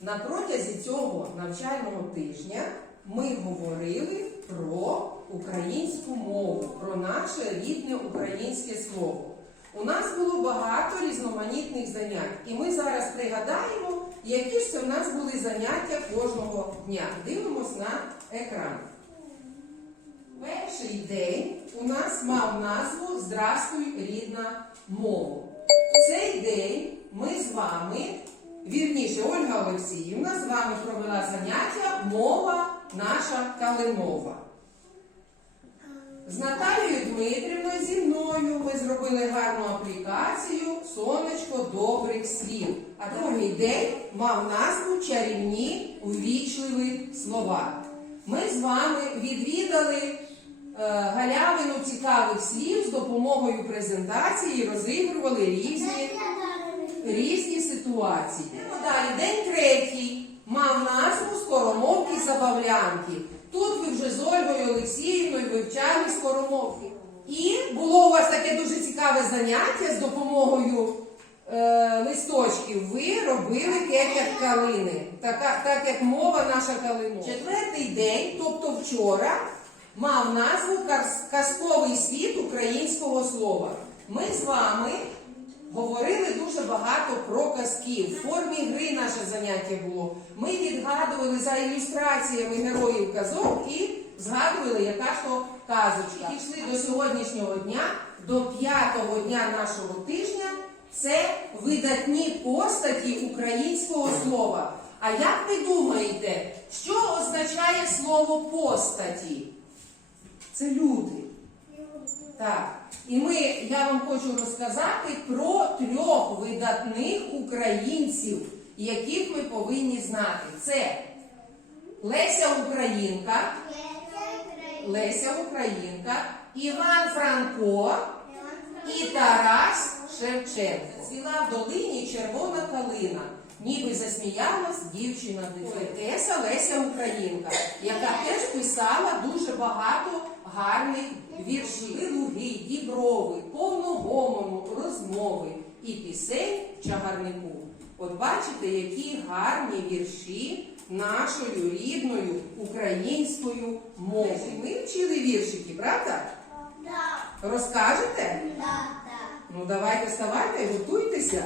На протязі цього навчального тижня ми говорили про українську мову, про наше рідне українське слово. У нас було багато різноманітних занять, і ми зараз пригадаємо, які ж це в нас були заняття кожного дня. Дивимось на екран. Перший день у нас мав назву Здрастуй, рідна мова. Цей день ми з вами, вірніше, Ольга Олексіївна з вами провела заняття Мова наша калинова. З Наталією Дмитрівною зі мною ми зробили гарну аплікацію Сонечко добрих слів. А другий день мав назву Чарівні ввічливі слова. Ми з вами відвідали е, галявину цікавих слів з допомогою презентації розігрували різні, різні ситуації. Далі, день третій мав назву Скоромовки забавлянки. Тут ви вже з Ольгою Олексіївною вивчали скоромовки. І було у вас таке дуже цікаве заняття з допомогою е, листочків. Ви робили кекет калини, така, так як мова наша калинова. Четвертий день, тобто вчора, мав назву Казковий світ українського слова. Ми з вами говорили дуже багато про казки. В формі гри наше заняття було. Ми відгадували за ілюстраціями героїв казок і згадували, яка ж то казочка. Дійшли до сьогоднішнього дня, до п'ятого дня нашого тижня. Це видатні постаті українського слова. А як ви думаєте, що означає слово постаті? Це люди. Так. І ми, я вам хочу розказати про трьох видатних українців, яких ми повинні знати. Це Леся Українка, Леся Українка, Іван Франко і Тарас Шевченко. Цвіла в долині червона калина. Ніби засміялась дівчина поетеса Леся Українка, яка теж писала дуже багато гарних віршів. Луги, діброви, повно гомону, розмови і пісень в чагарнику. От бачите, які гарні вірші нашою рідною українською мовою. Ми вчили віршики, правда? Розкажете? Ну давайте вставайте, готуйтеся.